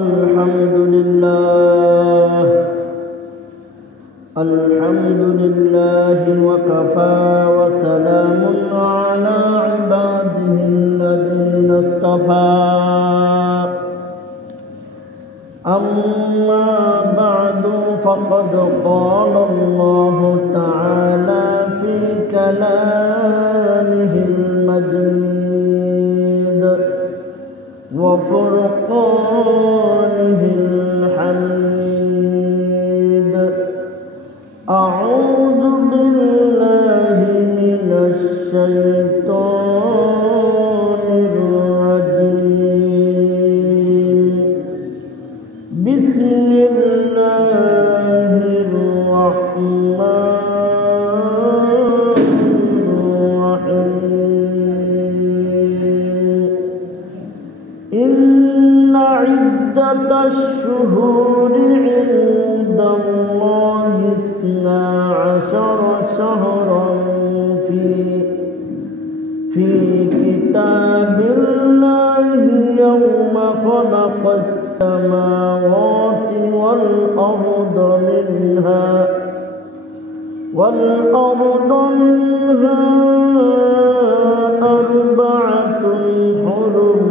الحمد لله وكفى وسلام على عباده الذين اصطفى أما بعد فقد قال الله تعالى في كلامه المجيد وفرقانه الحميد أعوذ بالله من الشيطان الرجيم بسم الله الرحمن الرحيم إن عدة الشهور عند الله 12 شهرا في كتاب الله يوم خلق السماوات والأرض منها أربعة حرم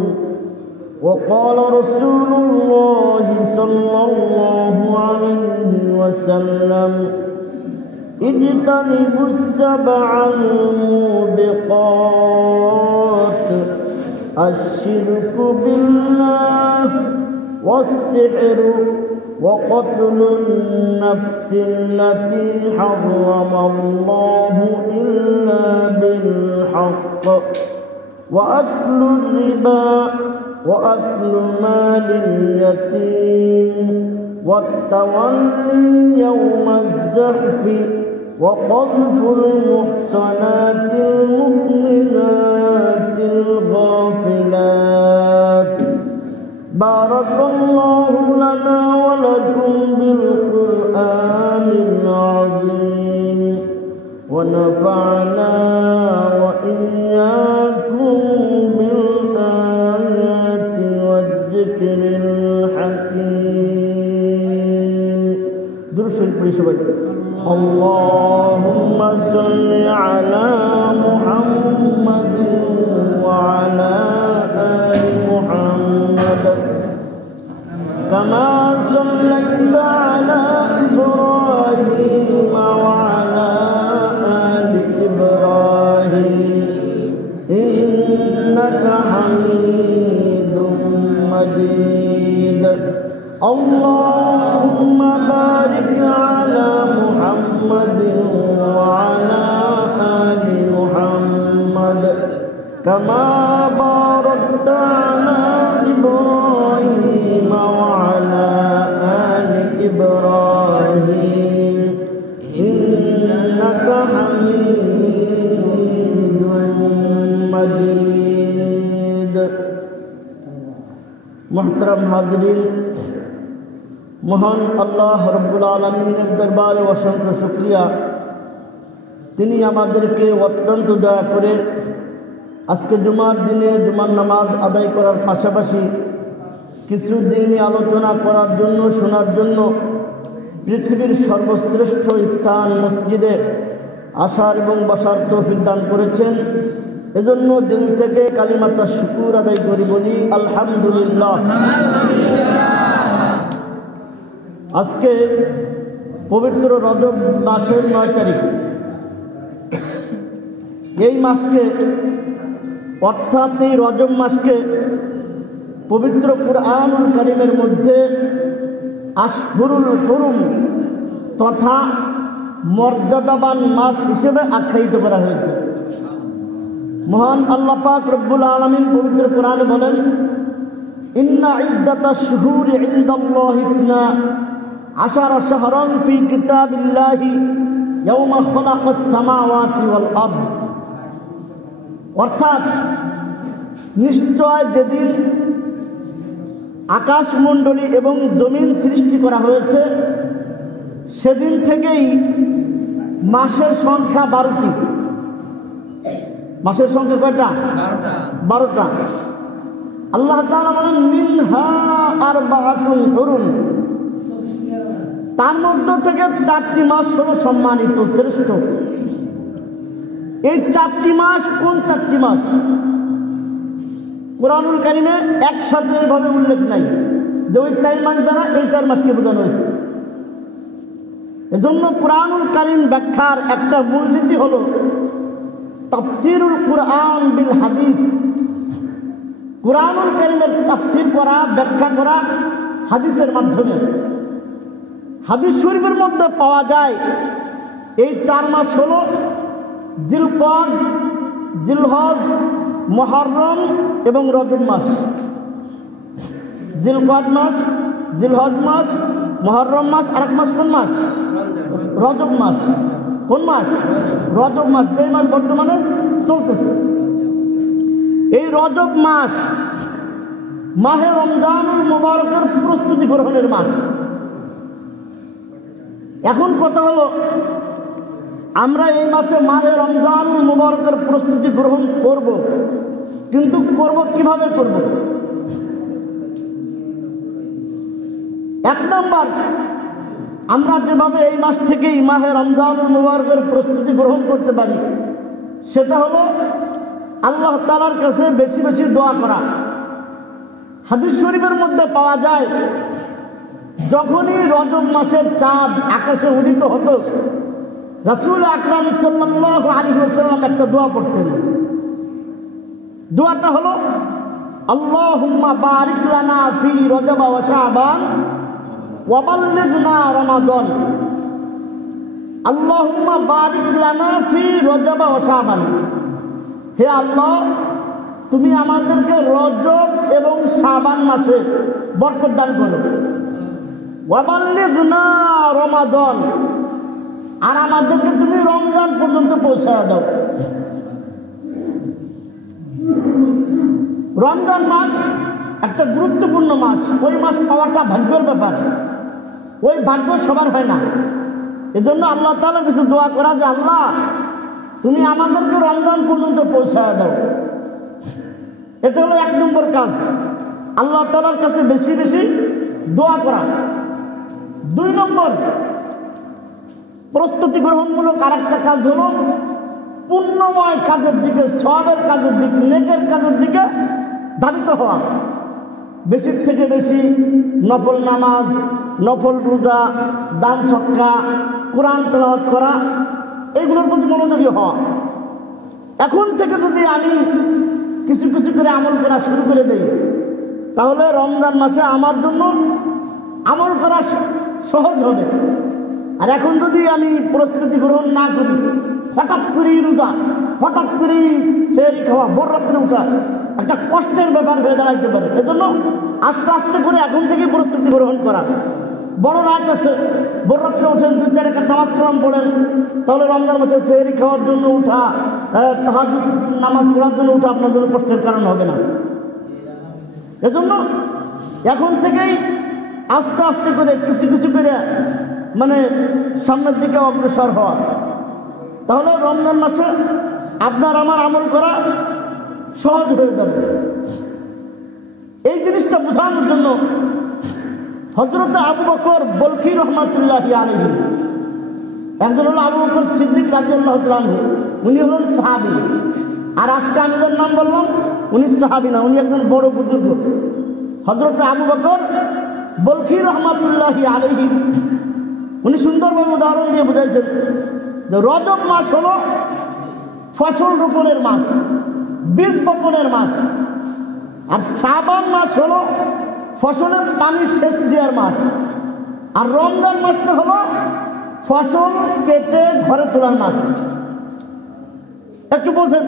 وقال رسول الله صلى الله عليه وسلم اجتنبوا السبع الموبقات الشرك بالله والسحر وقتل النفس التي حرم الله إلا بالحق وأكل الربا وأكل مال اليتيم والتولي يوم الزحف وقذف المحصنات المؤمنات الغافلات بارك الله لنا ولكم بالقرآن العظيم ونفعنا وإياكم بالآيات والذكر الحكيم درس البريشبك اللهم صل على محمد وعلى آل محمد كما صليت على إبراهيم وعلى آل إبراهيم إنك حميد مجيد اللهم بارك على محمد وعلى آل محمد كما باركت على إبراهيم وعلى آل إبراهيم إنك حميد مجيد محترم حاضرین মহান আল্লাহ রব্বুল আলামিনের দরবারে অসংখ্য শুকরিয়া তিনি আমাদেরকে অত্যন্ত দয়া করে আজকে জুমার দিনে জুমার নামাজ আদায় করার পাশাপাশি কিছু দিনই আলোচনা করার জন্য শোনার জন্য পৃথিবীর সর্বশ্রেষ্ঠ স্থান মসজিদে আসার এবং বসার তৌফিক দান করেছেন এজন্য দিল থেকে কালিমাতা শুকর আদায় করি বলি আলহামদুলিল্লাহ। আজকে পবিত্র রজব মাসের 9 তারিখ এই মাসকে অর্থাৎ এই রজব মাসকে পবিত্র কুরআনুল কারীমের মধ্যে আশহুরুল হুরুম তথা মর্যাদাবান মাস হিসেবে আখ্যায়িত করা হয়েছে। মহান আল্লাহ পাক রব্বুল আলামিন পবিত্র কোরআনে বলেন ইন্না ইদ্দাতাশ শুহুরি ইনদাল্লাহি 12 শাহরান ফি কিতাবিল্লাহি ইয়াওমা খালাকাস সামাওয়াতি ওয়াল আরদ অর্থাৎ নিশ্চয় যেদিন আকাশমণ্ডলী এবং জমিন সৃষ্টি করা হয়েছে সেদিন থেকেই মাসের সংখ্যা 12টি। মাসের সংখ্যা কয়টা? 12টা। আল্লাহ তাআলা বলেন মিনহা আরবাআতুন হুরুম, তার মধ্য থেকে 4টি মাস হলো সম্মানিত, শ্রেষ্ঠ। এই 4টি মাস কোন 4টি মাস? কুরআনুল কারীমে একসাথে এইভাবে উল্লেখ নাই যে ওই 4 মাস দ্বারা এই 4 মাসকে বোঝানো হয়েছে। এজন্য কুরআনুল কারীম ব্যাখ্যার একটা মূলনীতি হলো তাফসীরুল কুরআন বিল হাদিস। কুরআনুল কারীমের তাফসীর করা, ব্যাখ্যা করা হাদিসের মাধ্যমে। হাদিস শরীফের মধ্যে পাওয়া যায় এই 4 মাস হলো জিলকদ, জিলহজ, মুহররম এবং রজব মাস। জিলকদ মাস, জিলহজ মাস, মুহররম মাস, আর এক মাস কোন মাস? রজব মাস। কোন মাস? রজব মাস, যে মাস বর্তমানে চলতেছে। এই রজব মাস মাহে রমজানুল মুবারকের প্রস্তুতি গ্রহণের মাস। এখন কথা হলো, আমরা এই মাসে মাহে রমজানুল মুবারকের প্রস্তুতি গ্রহণ করব, কিন্তু করব কিভাবে করব? 1 নম্বর, আমরা যেভাবে এই মাস থেকেই মাহে রমজানুল মুবারকের প্রস্তুতি গ্রহণ করতে পারি সেটা হলো আল্লাহ তাআলার কাছে বেশি বেশি দোয়া করা। হাদিস শরীফের মধ্যে পাওয়া যায় যখনই রজব মাসের চাঁদ আকাশে উদিত হতো রাসূল আকরাম সাল্লাল্লাহু আলাইহি ওয়াসাল্লাম একটা দোয়া পড়তেন। দোয়াটা হলো আল্লাহুম্মা বারিক লানা ফি রজব ওয়া শাবান ওয়া বাল্লিগনা রমাদান। আল্লাহুম্মা বারিক লানা ফি রজব ওয়া শাবান, হে আল্লাহ তুমি আমাদেরকে রজব এবং শাবান মাসে বরকত দান করো। ওয়া বাল্লিগনা রমাদান, আর আমাদেরকে তুমি রমজান পর্যন্ত পৌঁছায় দাও। রমজান মাস একটা গুরুত্বপূর্ণ মাস। ওই মাস পাওয়াটা ভাগ্যের ব্যাপার, ওই ভাগ্য সবার হয় না। এজন্য আল্লাহ তাআলার কাছে দোয়া করা যে আল্লাহ তুমি আমাদেরকে রমজান পর্যন্ত পৌঁছায় দাও। এটা হলো 1 নম্বর কাজ, আল্লাহ তাআলার কাছে বেশি বেশি দোয়া করা। 2 নম্বর, প্রস্তুতি গ্রহণমূলক আরেকটা কাজ হলো পুণ্যময় কাজের দিকে, সওয়াবের কাজের দিকে, নেকের কাজের দিকে ধাবিত হওয়া। বেশি থেকে বেশি নফল নামাজ, নফল রোজা, দান সদকা, কোরআন তেলাওয়াত করা, এইগুলোর প্রতি মনোযোগী হওয়া। এখন থেকে যদি আমি কিছু কিছু করে আমল করা শুরু করে দেই তাহলে রমজান মাসে আমার জন্য আমল করা সহজ হবে। আর এখন যদি আমি প্রস্তুতি গ্রহণ না করি, হঠাৎ করেই রোজা, হঠাৎ করেই সেহরি খাওয়া, ভোর রাত্রে উঠা, একটা কষ্টের ব্যাপার হয়ে দাঁড়াইতে পারে। এজন্য আস্তে আস্তে করে এখন থেকেই প্রস্তুতি গ্রহণ করা। বড় রাত আছে, ভোর রাত্রে ওঠেন, 2-4 রাকাত নামাজ কালাম পড়েন, তাহলে রমজান মাসে সেহরি খাওয়ার জন্য উঠা, তাহাজ্জুদ নামাজ পড়ার জন্য উঠা আপনার জন্য কষ্টের কারণ হবে না। এজন্য এখন থেকেই আস্তে আস্তে করে কিছু কিছু করে মানে সামনের দিকে অগ্রসর হওয়া, তাহলে রমজান মাসে আপনার আমার আমল করা সহজ হয়ে যাবে। এই জিনিসটা বোঝানোর জন্য হযরত আবু বকর বলখী রহমাতুল্লাহি আলাইহি, একজন হলো আবু বকর সিদ্দিক রাদিয়াল্লাহু তাআলা আনহু, উনি হলেন সাহাবী। আর আজকে আমি যার নাম বললাম উনি সাহাবী না, উনি একজন বড় বুজুর্গ। হযরত আবু বকর বলখী রহমাতুল্লাহি আলাইহি উনি সুন্দরভাবে উদাহরণ দিয়ে বুঝাইছেন যে রজব মাস হলো ফসল রোপণের মাস, বীজ বপনের মাস। আর শাবান মাস হলো ফসলের পানি সেচ দেওয়ার মাস। আর রমজান মাসটা হলো ফসল কেটে ঘরে তোলার মাস। একটু বলছেন,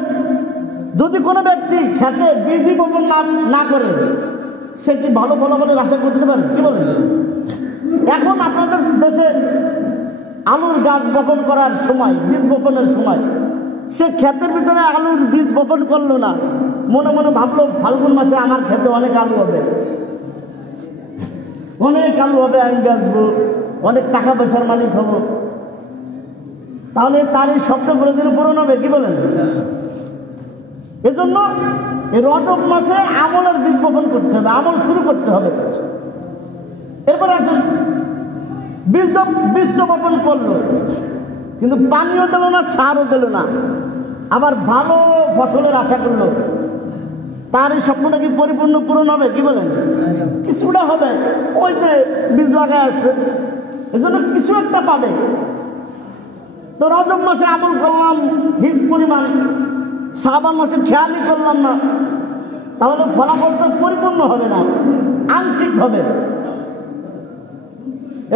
যদি কোনো ব্যক্তি খেতে বীজই বপন না করে সে কি ভালো ফলাফলের আশা করতে পারে? কি বলেন? এখন আপনাদের দেশে আলুর গাছ বপন করার সময়, বীজ বপনের সময়, সে ক্ষেতের ভিতরে আলুর বীজ বপন করলো না, মনে মনে ভাবলো ফাল্গুন মাসে আমার ক্ষেতে অনেক আলু হবে, অনেক আলু হবে, আমি বেচবো, অনেক টাকা পয়সার মালিক হব। তাহলে তার এই স্বপ্ন কোনোদিন পূরণ হবে? কি বলেন? এজন্য এই রজব মাসে আমলের বীজ বপন করতে হবে, আমল শুরু করতে হবে। এরপরে আসুন, বীজ তো বপন করলো, কিন্তু পানিও দিল না, সারও দিল না, আবার ভালো ফসলের আশা করলো। তার এই স্বপ্নটা কি পরিপূর্ণ পূরণ হবে? কি বলেন? কিছুটা হবে। ওই যে বীজ লাগায় আসছে, এজন্য কিছু একটা পাবে। তো রজব মাসে আমল করলাম হিজ পরিমাণ, শাবান মাসে খেয়ালই করলাম না, তাহলে ফলাফল তো পরিপূর্ণ হবে না, আংশিক হবে।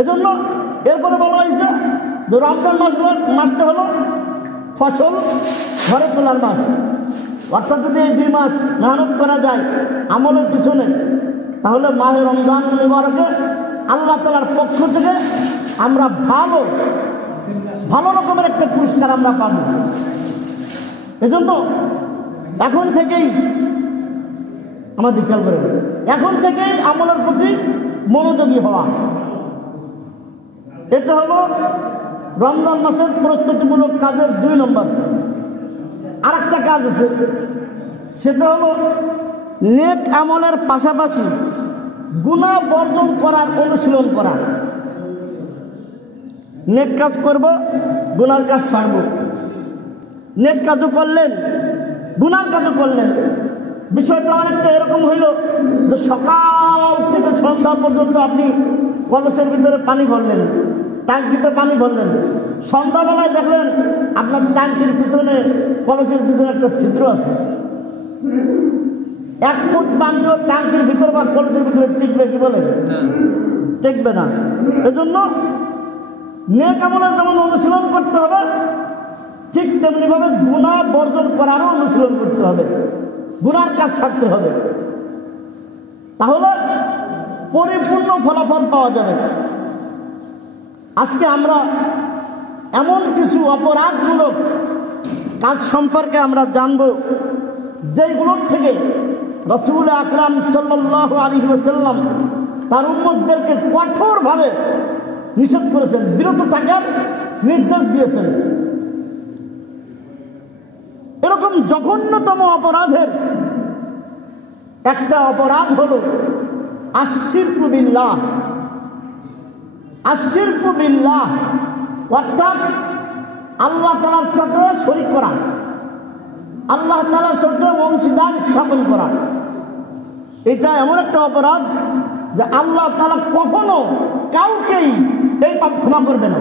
এজন্য এরপরে বলা হয়েছে যে রমজান মাসটা হলো ফসল ঘরে তোলার মাস। অর্থাৎ যদি এই 2 মাস মেহনত করা যায় আমলের পিছনে, তাহলে মাহে রমজান মুবারকে আল্লাহ তাআলার পক্ষ থেকে আমরা ভালো রকমের একটা পুরস্কার আমরা পাব। এজন্য এখন থেকেই আমাদের খেয়াল করে, এখন থেকেই আমলের প্রতি মনোযোগী হওয়া। এটা হলো রমজান মাসের প্রস্তুতিমূলক কাজের 2 নম্বর। আরেকটা কাজ আছে, সেটা হলো নেক আমলের পাশাপাশি গুনাহ বর্জন করার অনুশীলন করা। নেক কাজ করব, গুনার কাজ ছাড়ব। নেক কাজও করলেন, গুনার কাজও করলেন। বিষয়টা অনেকটা এরকম হইল যে সকাল থেকে সন্ধ্যা পর্যন্ত আপনি কলসের ভিতরে পানি ভরলেন, ট্যাঙ্কিতে পানি ভরলেন। সন্ধ্যাবেলায় দেখলেন আপনার ট্যাঙ্কির পিছনে, কলসের পিছনে একটা ছিদ্র আছে। 1 ফুট পানিও ট্যাঙ্কির ভিতরে বা কলসের ভিতরে টিকবে? কি বলেন? টিকবে না। এজন্য নেক আমলের যেমন অনুশীলন করতে হবে, ঠিক তেমনিভাবে গুনাহ বর্জন করারও অনুশীলন করতে হবে, গুনার কাজ ছাড়তে হবে। তাহলে পরিপূর্ণ ফলাফল পাওয়া যাবে। আজকে আমরা এমন কিছু অপরাধমূলক কাজ সম্পর্কে আমরা জানব, যেগুলোর থেকে রাসূল আকরাম সাল্লাল্লাহু আলাইহি ওয়াসাল্লাম তার উম্মতদেরকে কঠোরভাবে নিষেধ করেছেন, বিরত থাকার নির্দেশ দিয়েছেন। এরকম জঘন্যতম অপরাধের একটা অপরাধ হলো আশিরকু বিল্লাহ। আশিরকু বিল্লাহ অর্থাৎ আল্লাহ তাআলার সাথে শরীক করা, আল্লাহ তাআলার সাথে অংশীদার স্থাপন করা। এটা এমন একটা অপরাধ যে আল্লাহ তাআলা কখনো কাউকেই এই পাপ ক্ষমা করবে না।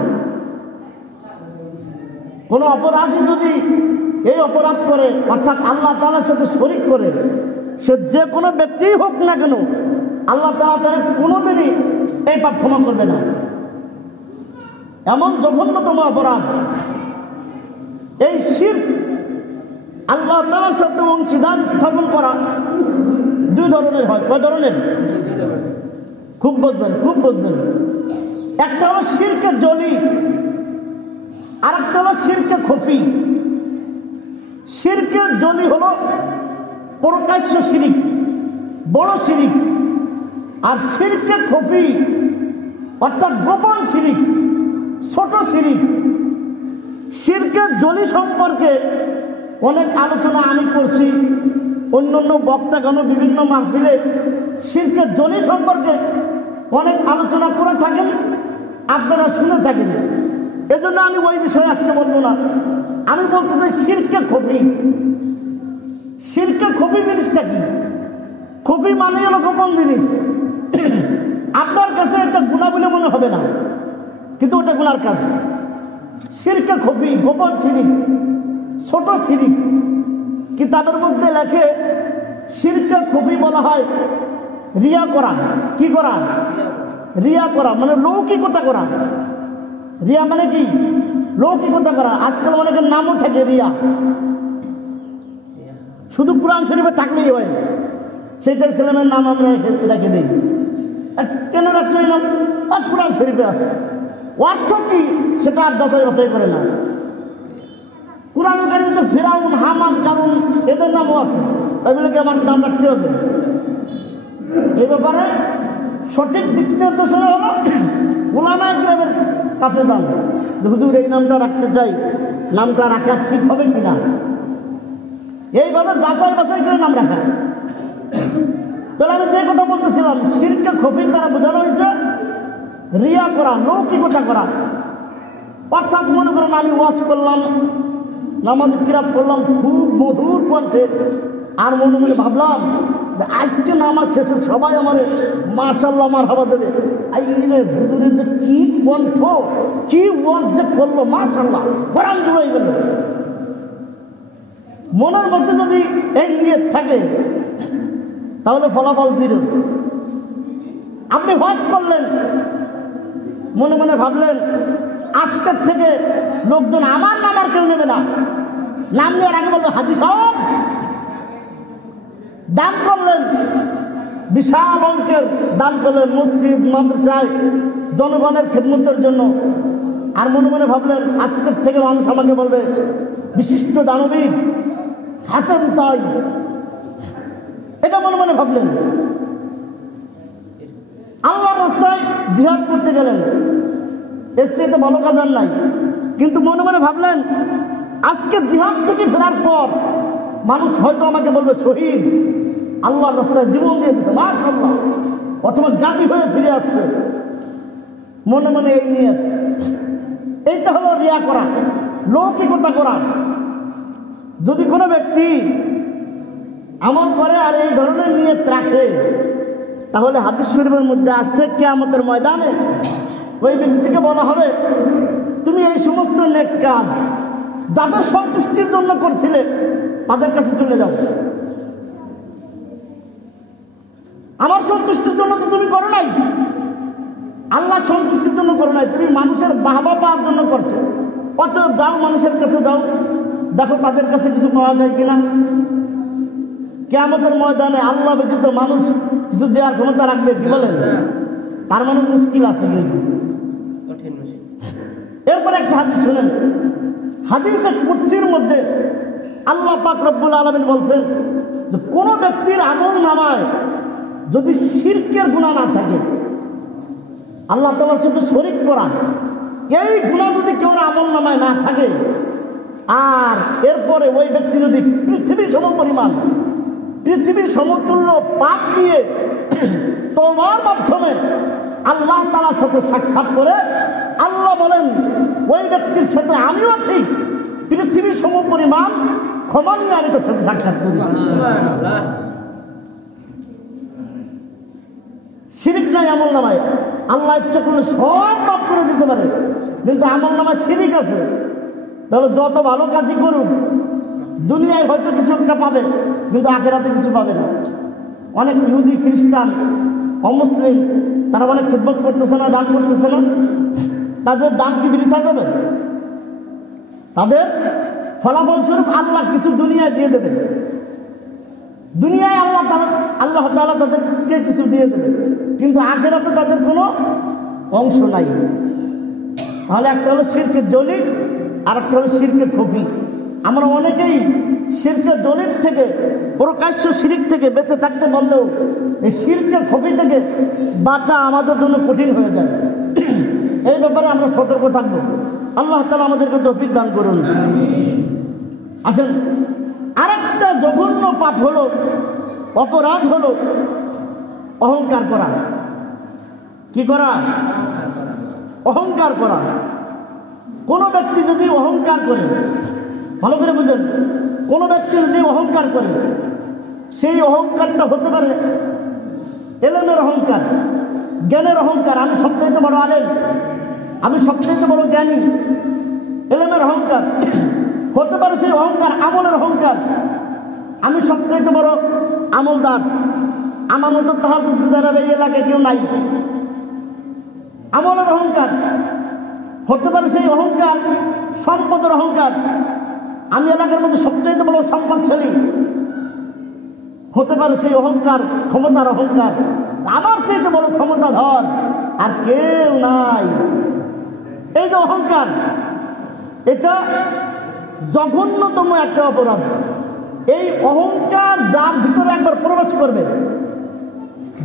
কোন অপরাধী যদি এই অপরাধ করে, অর্থাৎ আল্লাহ তাআলার সাথে শরীক করে, সে যে কোনো ব্যক্তিই হোক না কেন, আল্লাহ তাআলা তার কোনোদিনই এই পাপ ক্ষমা করবে না। এমন জঘন্যতম অপরাধ এই শিরক, আল্লাহ তাআলার সাথে অংশীদার স্থাপন করা 2 ধরনের হয়। কয় ধরনের? খুব বুঝবেন, খুব বুঝবেন। একটা হলো শিরকে জলি, আরেকটা হলো শিরকে খফি। শিরকে জলি হলো প্রকাশ্য শিরিক, বড় শিরিক। আর শিরকে খফি অর্থাৎ গোপন শিরিক, ছোট শিরিক। শিরকে জলি সম্পর্কে অনেক আলোচনা আমি করছি, অন্যান্য বক্তাগণ বিভিন্ন মাহফিলে শিরকে জলি সম্পর্কে অনেক আলোচনা করে থাকেন, আপনারা শুনে থাকেন। এজন্য আমি ওই বিষয়ে আজকে বলবো না। আমি বলতে চাই শিরকে খফি। শিরকে খফি জিনিসটা কি? খফি মানে হলো গোপন জিনিস। আপনার কাছে এটা গুনাহ বলে মনে হবে না, কিন্তু ওটা গুনার কাজ। শিরকে খফি গোপন শিরিক, ছোট শিরিক। কিতাবের মধ্যে লেখে শিরকে খফি বলা হয় রিয়া করা। কি করা? রিয়া করা মানে লৌকিকতা করা। রিয়া মানে কি? লৌকিকতা করা। আজকাল অনেকের নামও থাকে রিয়া, শুধু কোরআন শরীফে থাকলেই হয়, সেটা ইসলামের নাম আমরা রেখে দিই। কেন রাখছি নাম? কোরআন শরীফে আছে, অর্থ কি সেটা আর যাচাই বাছাই করে না। কোরআন কারীতে ফিরাউন, হামান, কারুন এদের নামও আছে, তাই বলে কি আমার নাম রাখতে হবে? এই ব্যাপারে সঠিক দিক নির্দেশনা হলো উলামায়ে কেরামের কাছে যান, যে হুজুর এই নামটা রাখতে চাই, নামটা রাখা ঠিক হবে কিনা। এইভাবে যাচাই বাছাই করে নাম রাখা। তাহলে আমি যে কথা বলতেছিলাম, শিরকে খফির দ্বারা বোঝানো হয়েছে রিয়া করা, লৌকিকতা করা। অর্থাৎ মনে করেন আমি ওয়াজ করলাম, নামাজ কিরাত করলাম খুব মধুর কণ্ঠে, আর মনে মনে ভাবলাম যে আজকে নামাজ শেষে সবাই আমার মাশাআল্লাহ মারহাবা দেবে। হুজুরের যে কি কণ্ঠ, কি ওয়াজ যে করলো, মাশাআল্লাহ কোরআন জুড়ে গেল। মনের মধ্যে যদি এই নিয়ত থাকে তাহলে ফলাফল জিরো। আপনি ওয়াজ করলেন, মনে মনে ভাবলেন আজকের থেকে লোকজন আমার নাম আর কেউ নেবে না, নাম নেওয়ার আগে বলবে হাজি সাহেব। দান করলেন, বিশাল অঙ্কের দান করলেন মসজিদ মাদ্রাসায় জনগণের খেদমতের জন্য, আর মনে মনে ভাবলেন আজকের থেকে মানুষ আমাকে বলবে বিশিষ্ট দানবীর হাতেন তাই। এটা মনে মনে ভাবলেন। আল্লাহর রাস্তায় জিহাদ করতে গেলেন, এর চেয়ে ভালো কাজ আর নাই, কিন্তু মনে মনে ভাবলেন আজকে জিহাদ থেকে ফেরার পর মানুষ হয়তো আমাকে বলবে শহীদ, আল্লাহর রাস্তায় জীবন দিয়ে দিচ্ছে মাশাআল্লাহ, অথবা গাজী হয়ে ফিরে আসছে। মনে মনে এই নিয়ত, এইটা হলো রিয়া করা, লৌকিকতা করা। যদি কোনো ব্যক্তি আমল করে আর এই ধরনের নিয়ত রাখে, তাহলে হাদিস শরীফের মধ্যে আসছে কিয়ামতের ময়দানে ওই ব্যক্তিকে বলা হবে তুমি এই সমস্ত নেক কাজ যাদের সন্তুষ্টির জন্য করছিলে তাদের কাছে চলে যাও। আমার সন্তুষ্টির জন্য তো তুমি করো নাই, আল্লাহ সন্তুষ্টির জন্য করো নাই, তুমি মানুষের বাহবা পাওয়ার জন্য করছো। অতএব যাও, মানুষের কাছে যাও, দেখো তাদের কাছে কিছু পাওয়া যায় কিনা। কিয়ামতের ময়দানে আল্লাহ ব্যতীত মানুষ কিছু দেওয়ার ক্ষমতা রাখবে কি বলেন? তার মানে মুশকিল আছে কিন্তু। এরপরে একটা হাদিস শুনেন, হাদিসে কুদসির মধ্যে আল্লাহ পাক রব্বুল আলামিন বলছেন যে কোন ব্যক্তির আমল নামায় যদি শিরকের গুনাহ না থাকে, আল্লাহ তাআলার সাথে শরীক করা, এই গুনাহ যদি কেউ আমল নামায় না থাকে, আর এরপরে ওই ব্যক্তি যদি পৃথিবীর সমপরিমাণ, পৃথিবীর সমতুল্য পাপ নিয়ে তওবার মাধ্যমে আল্লাহ তাআলার সাথে সাক্ষাৎ করে, আল্লাহ বলেন ওই ব্যক্তির সাথে আমিও ঠিক পৃথিবীর সমপরিমাণ ক্ষমা নিয়ে আমি তার সাথে সাক্ষাৎ করি। শিরিক নাই আমল নামায়, আল্লাহ ইচ্ছা করলে সব পাপ করে দিতে পারে, কিন্তু আমল নামায় শিরিক আছে। তাহলে যত ভালো কাজই করুক, দুনিয়ায় হয়তো কিছু একটা পাবে, কিন্তু আখিরাতে কিছু পাবে না। অনেক ইহুদি খ্রিস্টান অমুসলিম তারা অনেক খিদমত করতেছে না, দান করতেছে না, তাদের দান কি বৃথা যাবে? তাদের ফলাফল স্বরূপ আল্লাহ কিছু দুনিয়ায় দিয়ে দেবে, দুনিয়ায় আল্লাহ তাআলা তাদেরকে কিছু দিয়ে দেবে, কিন্তু আখিরাতে তাদের কোনো অংশ নাই। তাহলে একটা হলো শিরকের জলি, আর একটা হলো শিরকের খফি। আমরা অনেকেই শিরকের জলির থেকে, প্রকাশ্য শিরিক থেকে বেঁচে থাকতে বললেও এই শিরকের খফি থেকে বাঁচা আমাদের জন্য কঠিন হয়ে যায়। এই ব্যাপারে আমরা সতর্ক থাকবো। আল্লাহ তাআলা আমাদেরকে তৌফিক দান করুন। আসেন, আরেকটা জঘন্য পাপ হলো, অপরাধ হলো অহংকার করা। কি করা? অহংকার করা। কোনো ব্যক্তি যদি অহংকার করে, ভালো করে বুঝেন, কোনো ব্যক্তি যদি অহংকার করে, সেই অহংকারটা হতে পারে এলেমের অহংকার, জ্ঞানের অহংকার, আমি সবচাইতে বড় আলেম, আমি সবচাইতে বড় জ্ঞানী, এলেমের অহংকার। হতে পারে সেই অহংকার আমলের অহংকার, আমি সবচাইতে বড় আমলদার, আমার মতো তাহাজ্জুদ গুজারার এই এলাকায় কেউ নাই, আমলের অহংকার। হতে পারে সেই অহংকার সম্পদের অহংকার, আমি এলাকার মধ্যে সবচাইতে বড় সম্পদশালী। হতে পারে সেই অহংকার ক্ষমতার অহংকার, আমার চাইতে বড় ক্ষমতাধর আর কেউ নাই। এই যে অহংকার, এটা জঘন্যতম একটা অপরাধ। এই অহংকার যার ভিতরে একবার প্রবেশ করবে,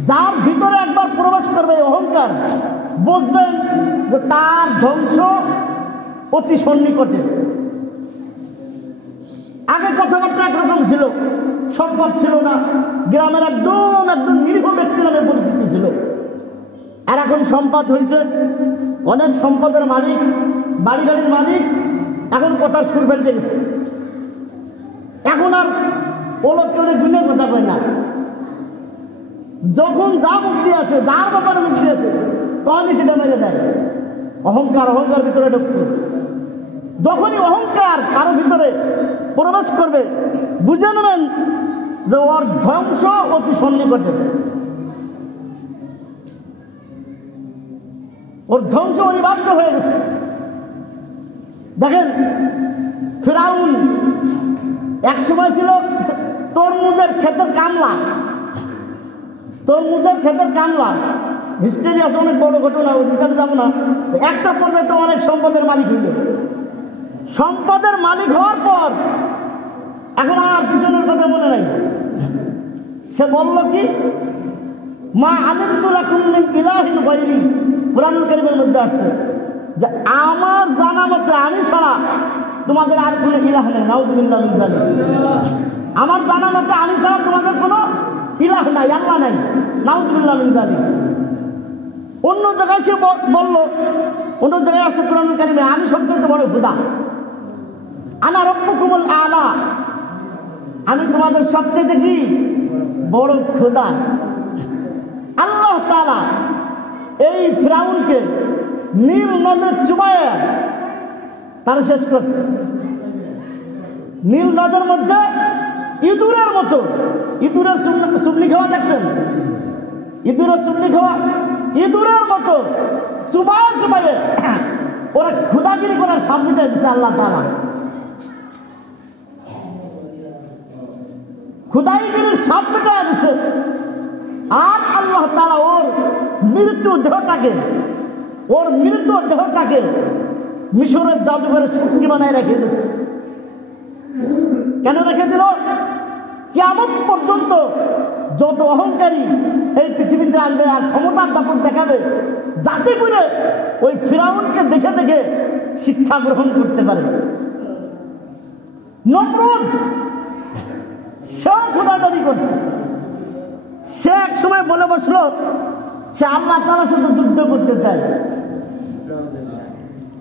যার ভিতরে একবার প্রবেশ করবে এই অহংকার, বুঝবেন যে তার ধ্বংস অতি সন্নিকটে। আগে কথাবার্তা একরকম ছিল, সম্পদ ছিল না, গ্রামের একজন নিরীহ ব্যক্তি নামে পরিচিত ছিল। আর এখন সম্পদ হয়েছে, অনেক সম্পদের মালিক, বাড়ি গাড়ির মালিক, এখন কথার সুর ফেলতে গেছে। এখন আর ওলট করে গুণের কথা কয় না, যখন যা মুক্তি আছে, যার ব্যাপারে মুক্তি আছে, তখনই সেটা মেরে দেয়। অহংকার ভিতরে ঢুকছে। যখনই অহংকার কারো ভিতরে প্রবেশ করবে, বুঝে নেবেন যে ওর ধ্বংস অতি সন্নিকটে, ওর ধ্বংস অনিবার্য হয়ে গেছে। দেখেন, ফিরাউন এক সময় ছিল তরমুজের ক্ষেতের কামলা। হিস্ট্রি আছে, অনেক বড় ঘটনা, ওইখানে যাবো না। একটা পর্যায়ে তো অনেক সম্পদের মালিক হইল। সম্পদের মালিক হওয়ার পর এখন আর পিছনের কথা মনে নাই। সে বলল কি, মা আলিমতু লাকুম মিন ইলাহিন গায়রি, কুরআনুল কারীমের মধ্যে আসছে যে আমার জানা মতে আমি ছাড়া তোমাদের আর কোনো ইলাহ নেই। নাউযুবিল্লাহ মিন যালিক। আমার জানা মতে আমি ছাড়া তোমাদের কোনো ইলাহ নাই, আল্লাহ নাই। নাউযুবিল্লাহ মিন যালিক। অন্য জায়গায় সে বলল, অন্য জায়গায় আসছে কুরআনুল কারীমে, আমি সবচেয়ে বড় খোদা, আনা রাব্বুকুমুল আলা, আমি তোমাদের সবচেয়ে কি বড় খোদা। আল্লাহ তাআলা এই ফিরাউনকে নীল নদের চুবায়ে তারা শেষ করছে। নীল নদের মধ্যে ইঁদুরের মতো, ইঁদুরের চুবনি খাওয়া দেখছেন? ইঁদুরের মতো চুবায়ে ওরা খুদাগিরি করার সাপ মিটাই দিচ্ছে আল্লাহ তাআলা। খুদাইগিরির সাপ মিটাই দিচ্ছে। আর আল্লাহ তাআলা ওর মৃত্যু দেহটাকে মিশরের জাদুঘরে সঙ্গী বানায় রেখে দিচ্ছে। কেন রেখে দিল? কিয়ামত পর্যন্ত যত অহংকারী এই পৃথিবীতে আসবে আর ক্ষমতার দাপট দেখাবে, যাতে করে ওই ফিরাউনকে দেখে দেখে শিক্ষা গ্রহণ করতে পারে। নমরুদ সেও খোদা দাবি করছে। সে এক সময় বলে বসলো সে আল্লাহ তাআলার সাথে যুদ্ধ করতে চায়।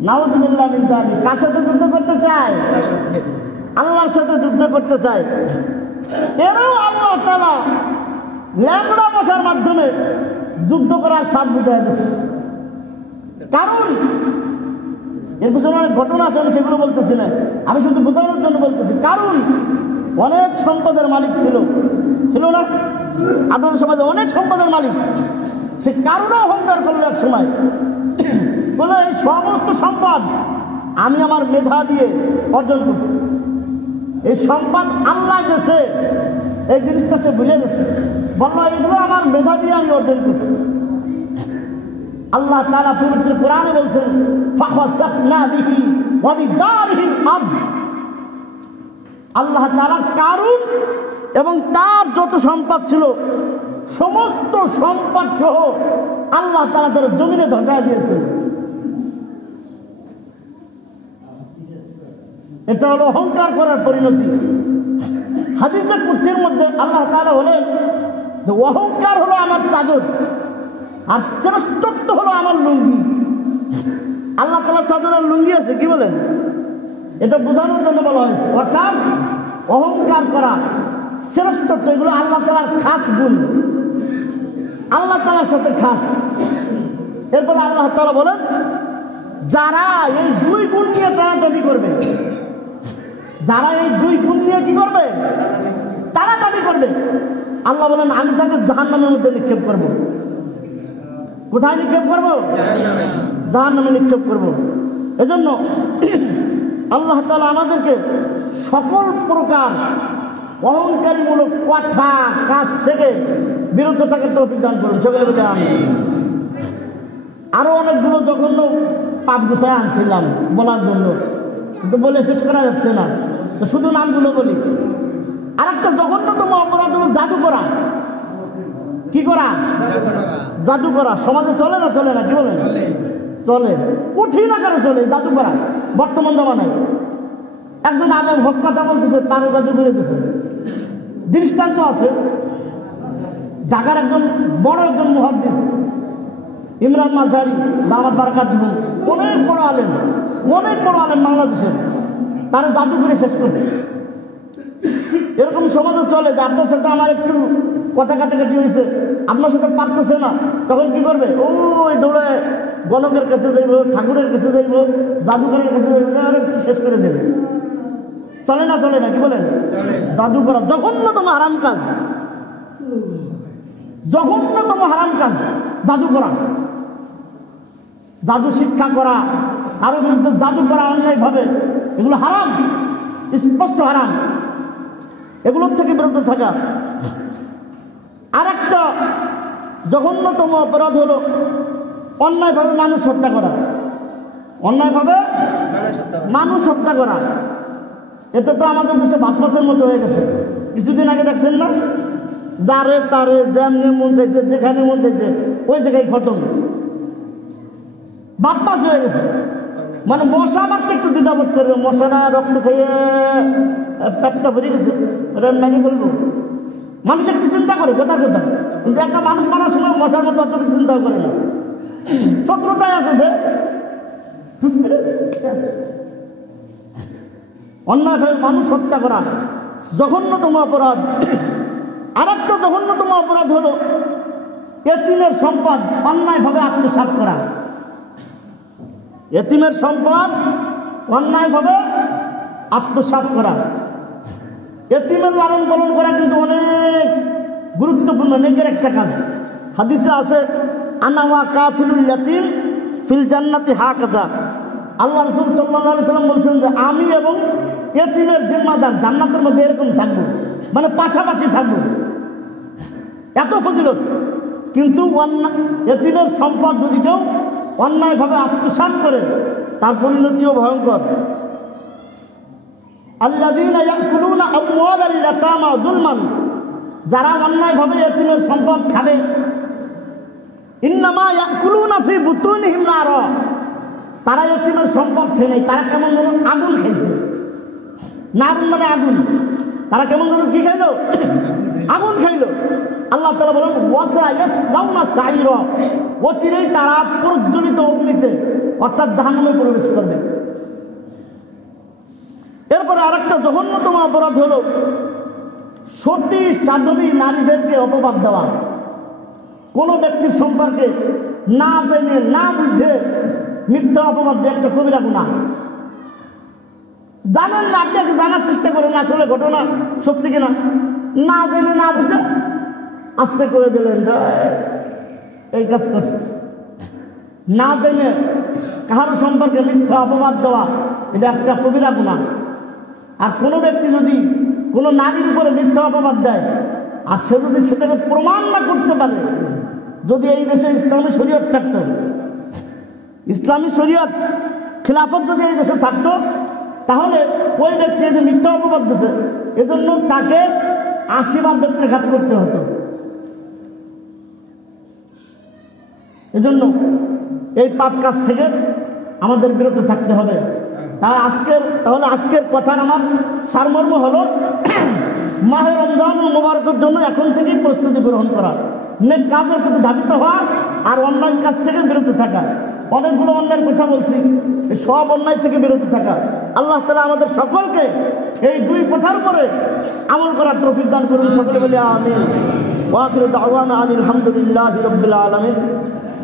নাউযুবিল্লাহ মিন যালিক। কার সাথে যুদ্ধ করতে চায়? আল্লাহর সাথে যুদ্ধ করতে চায়। এরও আল্লাহ তাআলা ল্যাংড়া মশার মাধ্যমে যুদ্ধ করার স্বাদ বুঝাই দিচ্ছে। কারণ এর পিছনে অনেক ঘটনা আছে, আমি সেগুলো বলতেছি না, আমি শুধু বোঝানোর জন্য বলতেছি। কারণ অনেক সম্পদের মালিক ছিল না আপনাদের সমাজে? অনেক সম্পদের মালিক। সে কারণে অহংকার করলো এক সময়, বলে এই সমস্ত সম্পদ আমি আমার মেধা দিয়ে অর্জন করছি, এই সম্পদ আল্লাহ দিয়েছে, এই জিনিসটা সে ভুলে গেছে। বললো এগুলো আমার মেধা দিয়ে আমি অর্জন করছি। আল্লাহ তাআলা পবিত্র কোরআনে বলছেন, ফাখাসাফনা বিহি ওয়া বিদারিহিল আরদ। আল্লাহ তাআলা কারুন এবং তার যত সম্পদ ছিল সমস্ত সম্পদ সহ আল্লাহ তাআলা তার জমিনে ধসায় দিয়েছে। এটা হলো অহংকার করার পরিণতি। হাদিসে কুদসির মধ্যে আল্লাহ তাআলা বলেন যে অহংকার হলো আমার চাদর আর শ্রেষ্ঠত্ব হলো আমার লুঙ্গি। আল্লাহ তাআলা চাদর আর লুঙ্গি আছে, কি বলেন? এটা বোঝানোর জন্য বলা হয়েছে। অর্থাৎ অহংকার করা, শ্রেষ্ঠত্ব, এগুলো আল্লাহ তাআলার খাস গুণ, আল্লাহ তাআলার সাথে খাস। এরপরে আল্লাহ তাআলা বলেন যারা এই দুই গুণ নিয়ে টানাটানি করবে, যারা এই দুই গুণ নিয়ে কি করবে? টানাটানি করবে, আল্লাহ বলেন আমি তাকে জাহান্নামের মধ্যে নিক্ষেপ করব। কোথায় নিক্ষেপ করব? জাহান্নামে নিক্ষেপ করব। এজন্য আল্লাহ তাআলা আমাদেরকে সকল প্রকার অহংকারীমূলক কথা কাজ থেকে বিরত থাকার তৌফিক দান করুন। সকলে বলে আমিন। আরো অনেকগুলো জঘন্য পাপ গুছায় আনছিলাম বলার জন্য, কিন্তু বলে শেষ করা যাচ্ছে না, তো শুধু নামগুলো বলি। আর একটা জঘন্যতম অপরাধ হলো জাদু করা। কি করা? জাদু করা। সমাজে চলে না? চলে না? কি বলেন? চলে, কঠিন আকারে চলে জাদু করা বর্তমান জমানায়। একজন আলেম হক কথা বলতেছে, তারে জাদু করে দিতেছে। দৃষ্টান্ত আছে, ঢাকার একজন বড় একজন মুহাদ্দিস ইমরান মাঝারি দামাত বারাকাতুহু, অনেক বড় আলেম বাংলাদেশের, তারা জাদু করে শেষ করছে। এরকম সমাজে চলে যে আপনার সাথে আমার একটু কথা কাটাকাটি হয়েছে, আপনার সাথে পারতেছে না, তখন কি করবে? ওই দৌড়ে গণকের কাছে যাইব, ঠাকুরের কাছে যাইব, জাদুকরের কাছে যাইব, শেষ করে দেবে। চলে না কি বলেন? জাদু করা জঘন্যতম হারাম কাজ, জাদু করা, জাদু শিক্ষা করা, কারো বিরুদ্ধে জাদু করা অন্যায় ভাবে, এগুলো হারাম, স্পষ্ট হারাম। এগুলোর থেকে বিরত থাকা। আর একটা জঘন্যতম অপরাধ হলো অন্যায়ভাবে মানুষ হত্যা করা। মানুষ হত্যা করা, এটা তো আমাদের দেশে বাদমাসের মতো হয়ে গেছে। কিছুদিন আগে দেখছেন না, যারে তারে যেমনি মন চাইছে, যেখানে মন চাইছে ওই জায়গায় খতম, বাদমাস হয়ে গেছে। মানে মশা মারতে একটু দ্বিধাবোধ করে, মশারা রক্ত খেয়ে পেটটা ভরে গেছে, মেনে ফেলবো। মানুষ একটু চিন্তা করে কথা, কিন্তু একটা মানুষ মারার সময় মশার মতো অত চিন্তা করে না, শত্রুতায় আছে যে শেষ। অন্যায়ভাবে মানুষ হত্যা করা জঘন্যতম অপরাধ। আর একটা জঘন্যতম অপরাধ হলো এতিমের সম্পদ অন্যায়ভাবে আত্মসাৎ করা। এতিমের সম্পদ অন্যায়ভাবে আত্মসাৎ করা। এতিমের লালন পালন করা কিন্তু অনেক গুরুত্বপূর্ণ, নেকের একটা কাজ। হাদিসে আছে, আনা ওয়া কাফিলুল ইয়াতীম ফিল জান্নাতি হাকাযা। আল্লাহ রাসূল সাল্লাল্লাহু আলাইহি ওয়াসাল্লাম বলছেন যে আমি এবং এতিমের জিম্মাদার জান্নাতের মধ্যে এরকম থাকবো, মানে পাশাপাশি থাকবো। এত ফজিলত। কিন্তু এতিমের সম্পদ যদি কেউ অন্যায়ভাবে আত্মসাৎ করে, তার পরিণতিও ভয়ঙ্কর। আল্লাযীনা ইয়াকুলুনা আমওয়ালাল ইয়াতামা যুলমান, যারা অন্যায়ভাবে এতিমের সম্পদ খাবে, ইন্নামা ইয়াকুলুনা ফি বুতুনিহিম নারা, তারা এতিমের সম্পদ খেয়ে নেই, তারা কেমন যেন আগুন খেয়েছে। নারুন মানে আগুন, তারা কেমন যেন কি খাইলো? আগুন খাইলো। আল্লাহ তাআলা বলেন ওয়াসায়াসলাউনা সাইরা, অচিরেই তারা প্রজ্বলিত অগ্নিতে অর্থাৎ জাহান্নামে প্রবেশ করবে। এরপরে আরেকটা জঘন্যতম অপরাধ হলো সতী সাধবী নারীদেরকে অপবাদ দেওয়া। কোনো ব্যক্তির সম্পর্কে না জেনে না বুঝে মিথ্যা অপবাদ দেওয়া একটা কবিরা গুনাহ। জানেন না, আপনাকে জানার চেষ্টা করেন আসলে ঘটনা সত্যি কিনা, না জেনে না বুঝে আস্তে করে দিলেন যে এই কাজ করছে। না জেনে কাহার সম্পর্কে মিথ্যা অপবাদ দেওয়া, এটা একটা কবিরা গুনাহ। আর কোনো ব্যক্তি যদি কোনো নারীর উপরে মিথ্যা অপবাদ দেয়, আর সে যদি সেটাকে প্রমাণ না করতে পারে, যদি এই দেশে ইসলামী শরীয়ত থাকতো, ইসলামী শরীয়ত খিলাফত যদি এই দেশে থাকতো, তাহলে ওই ব্যক্তি যে মিথ্যা অপবাদ দিচ্ছে, এজন্য তাকে 80 বার ব্যক্তিঘাত করতে হতো। এজন্য এই পাপ কাজ থেকে আমাদের বিরত থাকতে হবে। তাহলে আজকের কথার আমার সারমর্ম হলো, মাহে রমজানুল মুবারকের জন্য এখন থেকেই প্রস্তুতি গ্রহণ করা, নেক কাজের প্রতি ধাবিত হওয়া, আর অন্যায় কাজ থেকে বিরত থাকা। অনেকগুলো অন্যায়ের কথা বলছি, সব অন্যায় থেকে বিরত থাকা। আল্লাহ তাআলা আমাদের সকলকে এই দুই কথার উপরে আমল করার তৌফিক দান করুন। সকলে বলি আমিন। ওয়া আখিরু দাওয়ানা আলহামদুলিল্লাহি রাব্বিল আলামিন।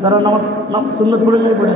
যারা নামাজ সুন্নাত পড়ে নিয়ে পড়ে